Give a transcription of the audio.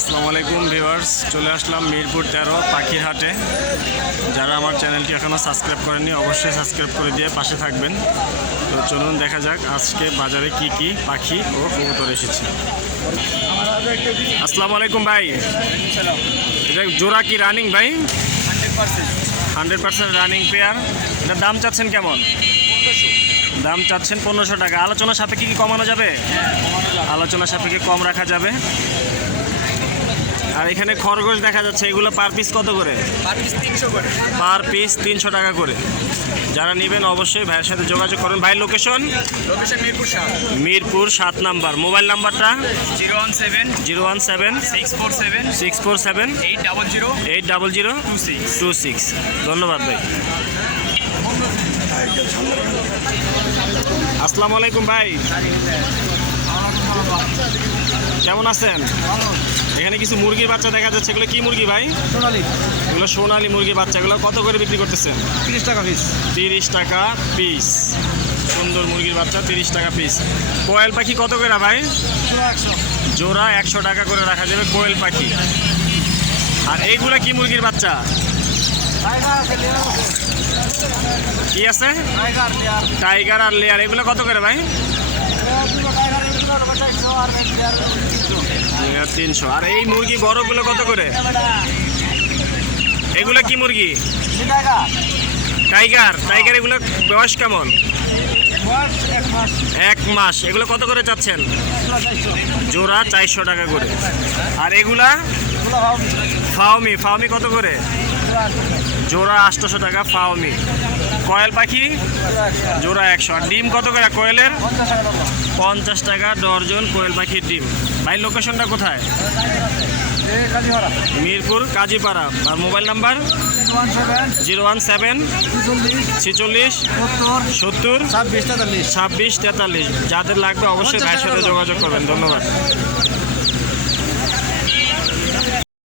আসসালামু আলাইকুম ভিউয়ার্স, চলে আসলাম মিরপুর 13 পাখির হাটে। যারা আমার চ্যানেলটি এখনও সাবস্ক্রাইব করেননি অবশ্যই সাবস্ক্রাইব করে দিয়ে পাশে থাকবেন। তো চলুন দেখা যাক আজকে বাজারে কি কি পাখি ও কবুতর এসেছে। আসসালামু আলাইকুম ভাই, এটা জোড়া কি রানিং ভাই? 100% রানিং পেয়ার। এটার দাম চাচ্ছেন কেমন? দাম চাচ্ছেন 1500 টাকা। আলোচনা সাপেক্ষে কি কমানো যাবে? আলোচনা সাপেক্ষে কম রাখা যাবে। আর এখানে খরগোশ দেখা যাচ্ছে, এগুলো পার পিস কত করে? পার পিস 300 টাকা করে। যারা নেবেন অবশ্যই ভাইয়ের সাথে যোগাযোগ করুন। ভাই লোকেশন মিরপুর 7 নাম্বার। মোবাইল নাম্বারটা 017 647 80026। ধন্যবাদ ভাই। আসসালামু আলাইকুম ভাই, কেমন আছেন? এখানে কিছু মুরগির বাচ্চা দেখা যাচ্ছে, এগুলো কি মুরগি ভাই? এগুলো সোনালী মুরগির বাচ্চা। এগুলো কত করে বিক্রি করতেছেন? 30 টাকা পিস। 30 টাকা পিস। সুন্দর মুরগির বাচ্চা 30 টাকা পিস। কোয়েল পাখি কত করে ভাই? জোড়া 100 টাকা করে রাখা যাবে কোয়েল পাখি। আর এইগুলা কি মুরগির বাচ্চা? কি আছে? টাইগার আর লেয়ার। এগুলো কত করে ভাই? 300। আর এই মুরগি বড়গুলো কত করে? এগুলো কি মুরগি? টাইগার। এগুলো বয়স কেমন? 1 মাস। এগুলো কত করে চাচ্ছেন? জোড়া 400 টাকা করে। আর এগুলা ফাউমি কত করে? জোড়া 800 টাকা ফাউমি। কয়েল পাখি জোড়া 100। আর ডিম কত করে কোয়েলের? 50 টাকা ডর্জন কোয়েল পাখির ডিম। ভাই লোকেশনটা কোথায়? মিরপুর কাজীপাড়া। আর মোবাইল নাম্বার 017 46 70 26 43। যাদের লাগবে অবশ্যই ভাইয়ের সাথে যোগাযোগ করবেন। ধন্যবাদ।